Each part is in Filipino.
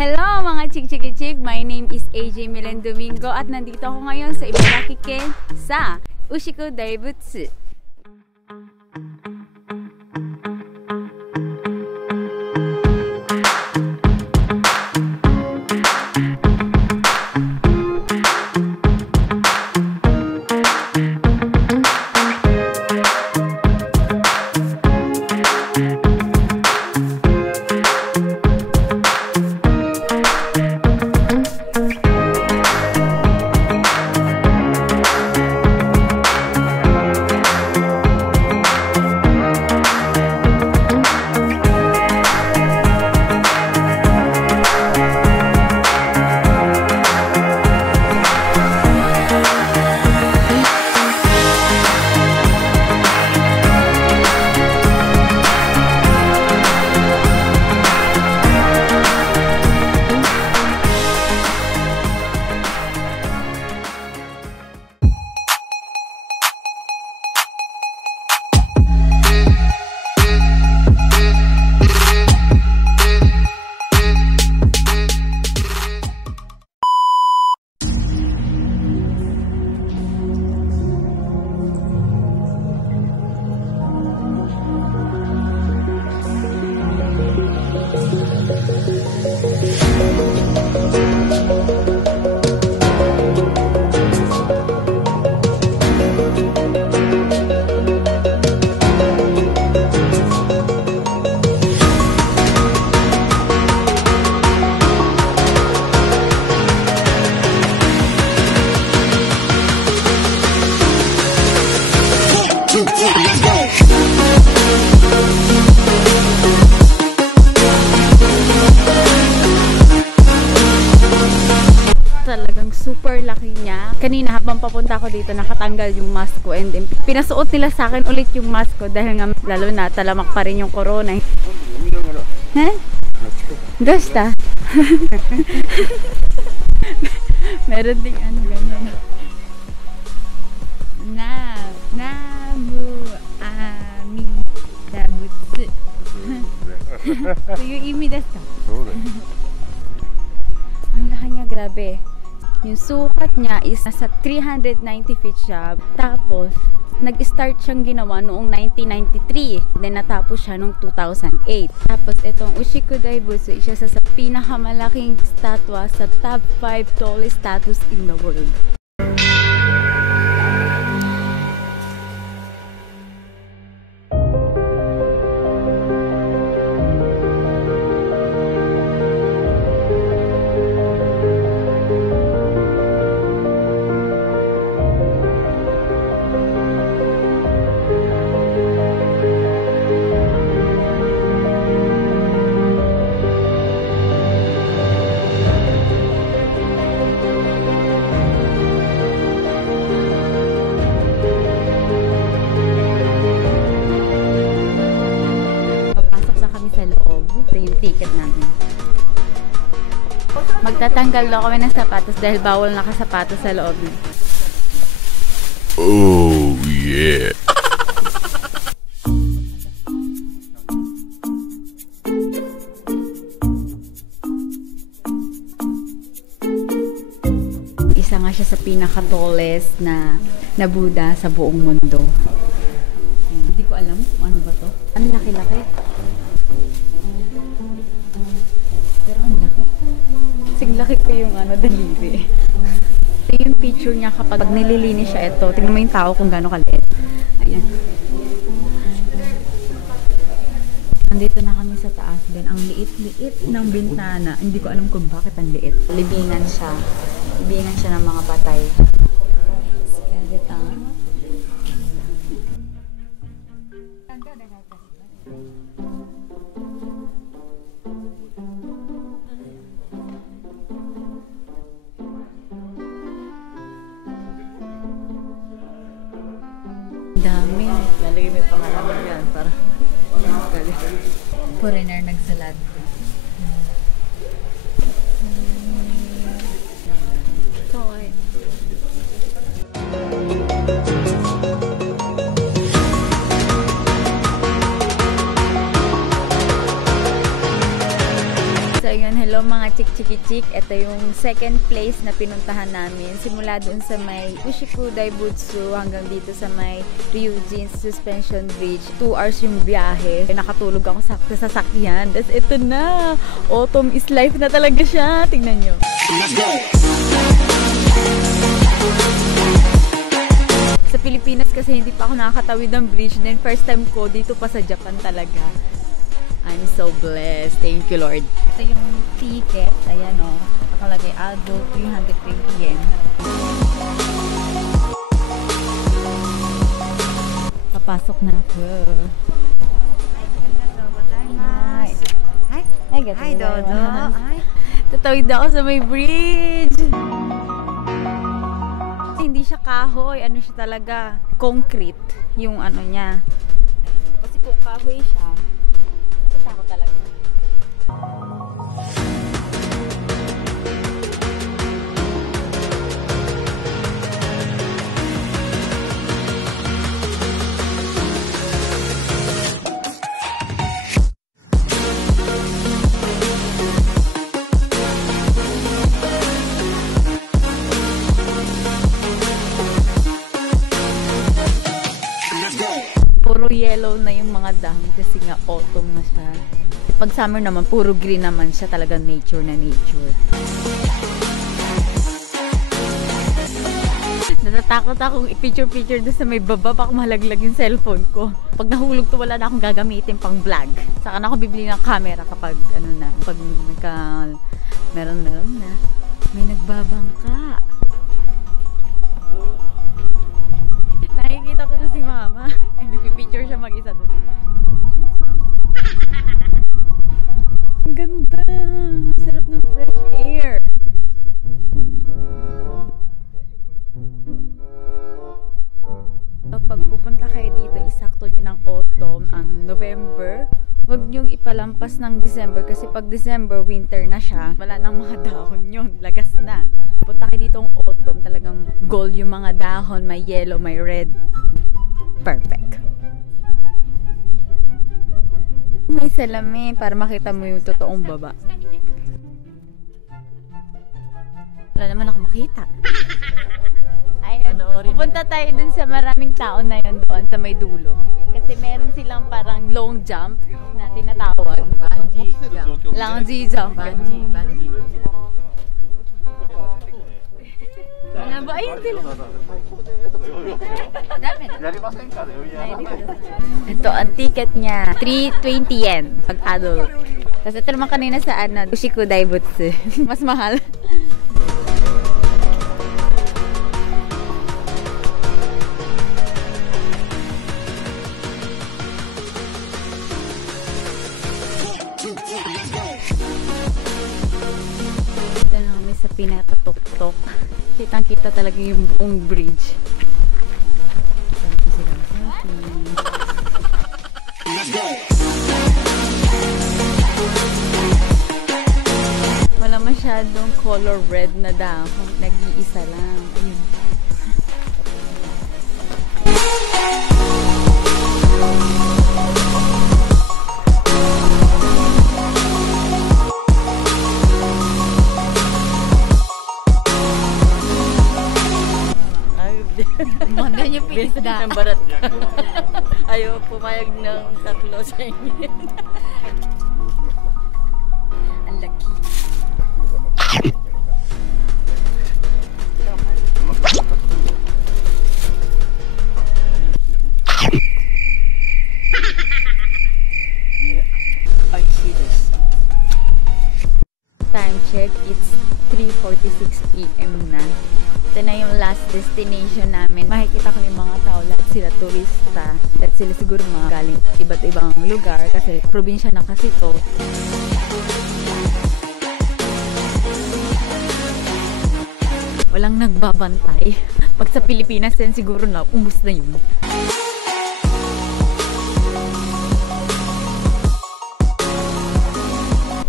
Hello mga chik-chik-chik! My name is AJ Milen Domingo at nandito ako ngayon sa Ibaraki-ken sa Ushiko Daibutsu. Talagang super laki niya. Kanina habang papunta ko dito, nakatanggal yung mask ko and then pinasuot nila sa akin ulit yung mask ko dahil nga lalo na talamak pa rin yung corona. Huh? Gasta? Meron ding ano ganyan. Namu ami dabutsu. Yung imi desu ka? Ang laki niya, grabe. Yung sukat niya is nasa 390 feet siya. Tapos, nag-start siyang ginawa noong 1993. Then, natapos siya noong 2008. Tapos, itong Ushiko Daibutsu, isa sa pinakamalaking statwa sa top 5 tallest statues in the world. Ito yung ticket namin. Magtatanggal daw kami ng sapatos dahil bawal nakasapatos sa loob. Oh yeah. Isa nga siya sa pinaka-tallest na Buddha sa buong mundo. Hindi ko alam kung ano ba to. Ang laki-laki. Pero ang laki. Kasing laki ko yung daliri. Ito yung picture niya kapag nililinis siya ito. Tingnan mo yung tao kung gano'ng kaliit. Ayan. Nandito na kami sa taas din. Ang liit-liit ng bintana. Hindi ko alam kung bakit ang liit. Libingan siya. Libingan siya ng mga patay. Skeleton. Dami. Lalagay may pangalaman yan para foreigner nagsalad. Okay. So, yun. Hello mga mga chik-chiki-chik, ito yung second place na pinuntahan namin. Simula doon sa may Ushiku Daibutsu hanggang dito sa may Ryujin Suspension Bridge. 2 hours yung biyahe. Nakatulog ako sa sasakyan. Tapos ito na! Autumn is life na talaga siya. Tingnan nyo. Let's go! Sa Pilipinas kasi hindi pa ako nakakatawid ng bridge. Then first time ko dito pa sa Japan talaga. I'm so blessed. Thank you, Lord. Ito yung ticket. Ayan o. Nakalagay adult 320 yen. Papasok na ako. Hi, Dodo. Tatawid ako sa may bridge. Hindi siya kahoy. Ano siya talaga? Concrete. Yung ano niya. Kasi kung kahoy siya, ako talaga. Puro yellow na yung mga dahon kasi nga autumn na siya. Pag summer naman, puro green naman siya. Talagang nature na nature. Natatakot akong i-picture doon sa may baba. Baka malaglag yung cellphone ko. Pag nahulog to, wala na akong gagamitin pang vlog. Saka na ako bibili ng camera kapag ano na. Pag meron na. May nagbabangka. Nakikita ko na si mama. Ay, nagpipicture siya mag-isa doon. Ang ganda! Sarap ng fresh air! Kapag pupunta kayo dito, isakto nyo ng autumn ang November. Huwag nyong ipalampas ng December kasi pag December, winter na siya. Wala nang mga dahon yun. Lagas na. Punta kayo dito ang autumn, talagang gold yung mga dahon. May yellow, may red. Perfect. May salamin para makita mo yung totoong baba. Wala naman ako makita. Ayun, pupunta tayo dun sa maraming tao na yun doon sa may dulo. Kasi meron silang parang long jump na tinatawag. Bungee jump. Bungee jump. Bungee. Wala ba? Ayun sila. Ito, ang ticket niya, 320 yen pag adult. Tapos ito naman kanina sa Ushiku Daibutsu. Mas mahal. Ito na kami sa pinakatok-tok. Kitang-kita talaga yung buong bridge. Wala masyadong color red na dahon. Nag-iisa lang. Ayun. Manda niyo pisda. Ang barat. Ayaw pumayag ng tatlo sa inyo. Ang laki. I see this. Time check, it's 3:46 PM na. Ito na yung last destination namin. Makikita ko yung mga tao, lahat sila turista. Lahat sila siguro mga galing iba't ibang lugar kasi probinsya na kasi to. Walang nagbabantay. Pag sa Pilipinas yan siguro na, umbos na yun.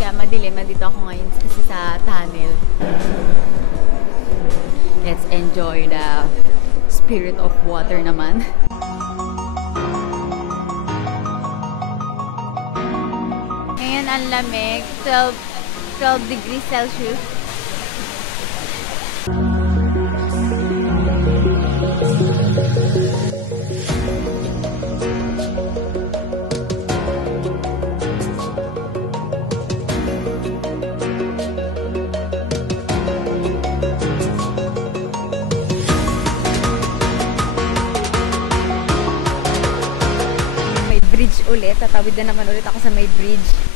Kaya madilim na dito ako ngayon kasi sa tunnel. Let's enjoy the spirit of water naman. Ngayon ang lamig, 12 12 degrees Celsius. Bridge ulit. Tatawid na naman ulit ako sa may bridge.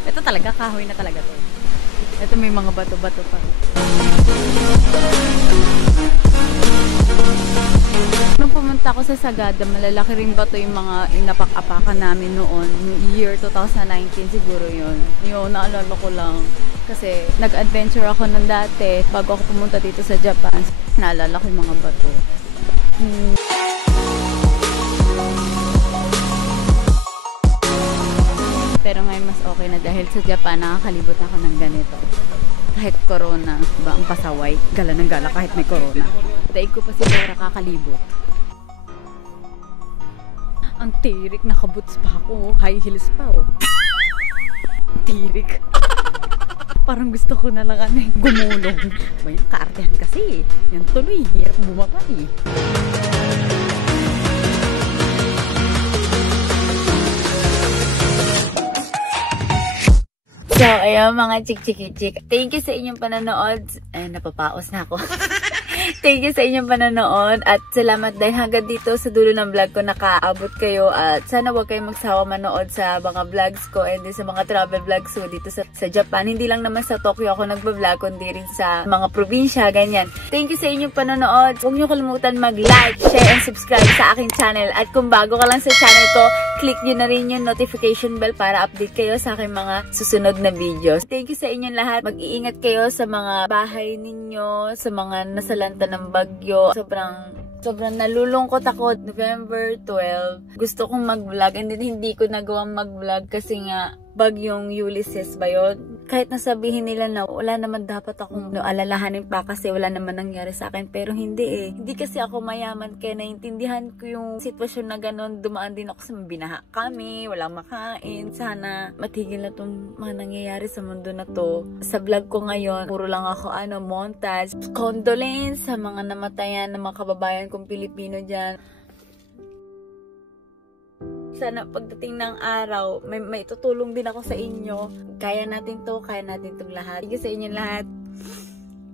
Ito talaga, kahoy na talaga to. Ito may mga bato-bato pa. Nung pumunta ako sa Sagada, malalaki rin bato yung mga inapak-apakan namin noon. Year 2019 siguro yun. Yun, naalala ko lang. Kasi nag-adventure ako nung dati bago ako pumunta dito sa Japan. Naalala ko yung mga bato. Pero ngayon mas okay na dahil sa Japan nakakalibot ako ng ganito. Kahit corona ba ang pasaway, gala ng gala kahit may corona. Daig ko pa siguro kakalibot. Ang tirik, nakaboots pa ako. High heels pa oh. Tirik. Parang gusto ko na lang gumulong. May nakaartehan kasi. Yan tuloy, hirap bumaba eh. So, ayun mga chik-chik-chik. Thank you sa inyong panonood. Ay, napapaos na ako. Thank you sa inyong panonood at salamat dahil hanggang dito sa dulo ng vlog ko nakaabot kayo at sana huwag kayong magsawa manood sa mga vlogs ko and din sa mga travel vlogs ko dito sa Japan. Hindi lang naman sa Tokyo ako nagba-vlog kundi rin sa mga probinsya, ganyan. Thank you sa inyong panonood. Huwag niyo kalimutan mag-like, share, and subscribe sa aking channel at kung bago ka lang sa channel ko, click nyo na rin yung notification bell para update kayo sa aking mga susunod na videos. Thank you sa inyong lahat. Mag-iingat kayo sa mga bahay ninyo, sa mga nasalanta ng bagyo. Sobrang nalulungkot ako. November 12, gusto kong mag-vlog and then hindi ko nagawang mag-vlog kasi nga bagyong Ulysses ba yun? Kahit nasabihin nila na wala naman dapat akong alalahanin pa kasi wala naman nangyari sa akin. Pero hindi eh. Hindi kasi ako mayaman kaya naintindihan ko yung sitwasyon na gano'n. Dumaan din ako sa binaha kami. Walang makain. Sana matigil na itong mga nangyayari sa mundo na to. Sa vlog ko ngayon, puro lang ako montage. Condolence sa mga namatayan ng mga kababayan kong Pilipino dyan. Sana pagdating ng araw, may tutulong din ako sa inyo. Kaya natin to, kaya natin itong lahat. Thank you sa inyo lahat.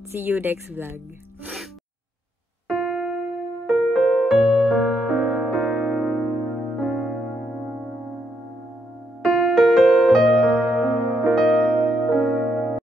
See you next vlog.